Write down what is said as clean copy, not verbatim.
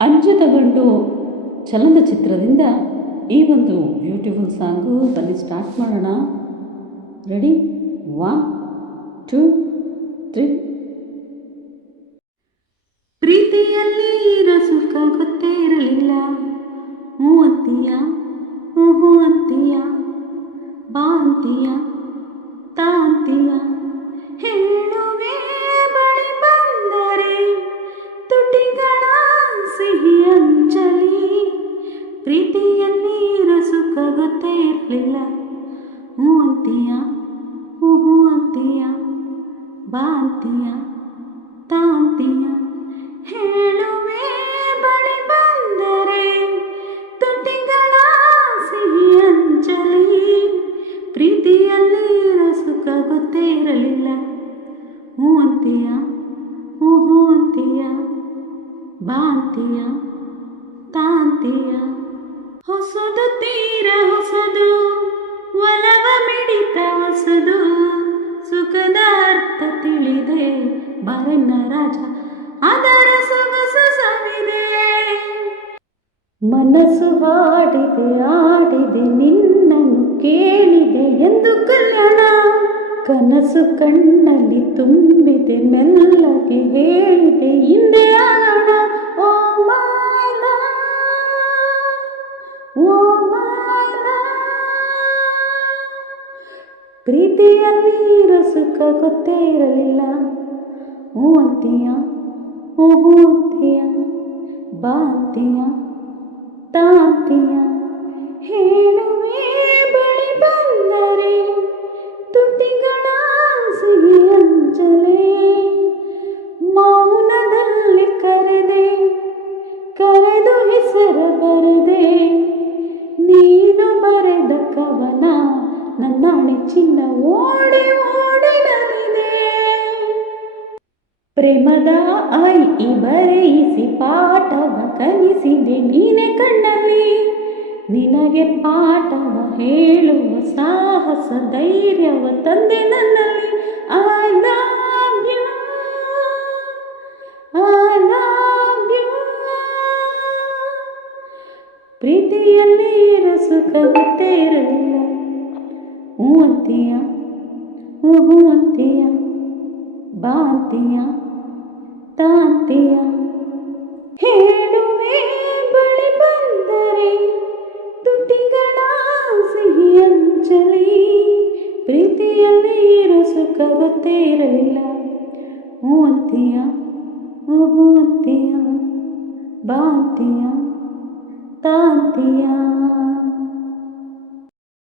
ಅಂಜದ ಗಂಡು ಚಲನಚಿತ್ರದಿಂದ ಈ ಒಂದು ಬ್ಯೂಟಿಫುಲ್ ಸಾಂಗು. ಬನ್ನಿ ಸ್ಟಾರ್ಟ್ ಮಾಡೋಣ. ರೆಡಿ? 1 2 3. ಪ್ರೀತಿಯಲ್ಲಿ ಇರೋ ಸುಖ ಗೊತ್ತೇ ಇರಲಿಲ್ಲ, ಹೂ ಅಂತೀಯ, ಹೂ ಅಂತೀಯ, ಬಾ ಅಂತೀಯ, ತಾ ಅಂತೀಯ, ಹೇಳುವೆ ಬಳಿ ಬಂದರೆ ತುಟಿಗಳ ಸಿಹಿ ಅಂಜಲಿ. ಪ್ರೀತಿಯಲ್ಲಿ ಇರೋ ಸುಖ ಗೊತ್ತೇ ಇರಲಿಲ್ಲ, ಹೂ ಅಂತೀಯ, ಹೂ ಅಂತೀಯ, ಬಾ ಅಂತೀಯ, ತಾ ಅಂತೀಯ, ಹೇಳುವೆ ಬಳಿ ಬಂದರೆ ತುಟಿಗಳ ಸಿಹಿ ಅಂಜಲಿ. ಪ್ರೀತಿಯಲ್ಲಿ ಇರೋ ಸುಖ ಗೊತ್ತೇ ಇರಲಿಲ್ಲ, ಹೂ ಅಂತೀಯ, ಹೂ ಅಂತೀಯ, ಬಾ ಅಂತೀಯ, ತಾ ಅಂತೀಯ. ಹೊಸದು ತೀರ ಹೊಸದು, ಒಲವ ಮಿಡಿತ ಹೊಸದು, ಸುಖದ ಅರ್ಥ ತಿಳಿದೆ ಬರನ್ನ ರಾಜ, ಅದರ ಸೊಗಸು ಸವಿದೆ. ಮನಸ್ಸು ಹಾಡಿದೆ ಆಡಿದೆ ನಿನ್ನನ್ನು ಕೇಳಿದೆ ಎಂದು ಕಲ್ಯಾಣ, ಕನಸು ಕಣ್ಣಲ್ಲಿ ತುಂಬಿದೆ ಮೆಲ್ಲಗೆ ಹೇಳಿದೆ ಹಿಂದೆ ಆಗೋಣ. Oh my love, oh my love. ಪ್ರೀತಿಯಲ್ಲಿ ಇರೋ ಸುಖ ಗೊತ್ತೇ ಇರಲಿಲ್ಲ, ಹೂ ಅಂತೀಯ, ಹೂ ಅಂತೀಯ, ಬಾ ಅಂತೀಯ, ತಾ ಅಂತೀಯ, ಹೇಳುವೆ ಬಳಿ ಬಂದರೆ ತುಟಿಗಳ ಸಿಹಿ ಅಂಜಲಿ. ಮೌನದಲ್ಲಿ ಕರೆದೆ ಕರೆದು ಹೆಸರ ಬರೆದೆ, ನೀನು ಬರೆದ ಕವನ ನನ್ನಾಣೆ ಚಿನ್ನ ಓಡಿ ಓಡಿ ನಲಿದೆ. ಪ್ರೇಮದ ಐ ಬರೆಯಿಸಿ ಪಾಠವ ಕಲಿಸಿದೆ ನೀನೆ ಕಣ್ಣಲ್ಲಿ, ನಿನಗೆ ಪಾಠವ ಹೇಳುವ ಸಾಹಸ ಧೈರ್ಯವ ತಂದೆ ನನ್ನಲ್ಲಿ. I love you, I love you. ಪ್ರೀತಿಯಲ್ಲಿ ಇರೋ ಸುಖ ಗೊತ್ತೇ ಇರಲಿಲ್ಲ, ಹೂ ಅಂತೀಯ, ಹೂ ಅಂತೀಯ, ಬಾ ಅಂತೀಯ, ತಾ ಅಂತೀಯ, ಹೇಳುವೆ ಬಳಿ ಬಂದರೆ ತುಟಿಗಳ ಸಿಹಿ ಅಂಜಲಿ. ಪ್ರೀತಿಯಲ್ಲಿ ಇರೋ ಸುಖ ಗೊತ್ತೇ ಇರಲಿಲ್ಲ, ಹೂ ಅಂತೀಯ, ಹೂ ಅಂತೀಯ, ಬಾ ಅಂತೀಯ, ತಾ ಅಂತೀಯ.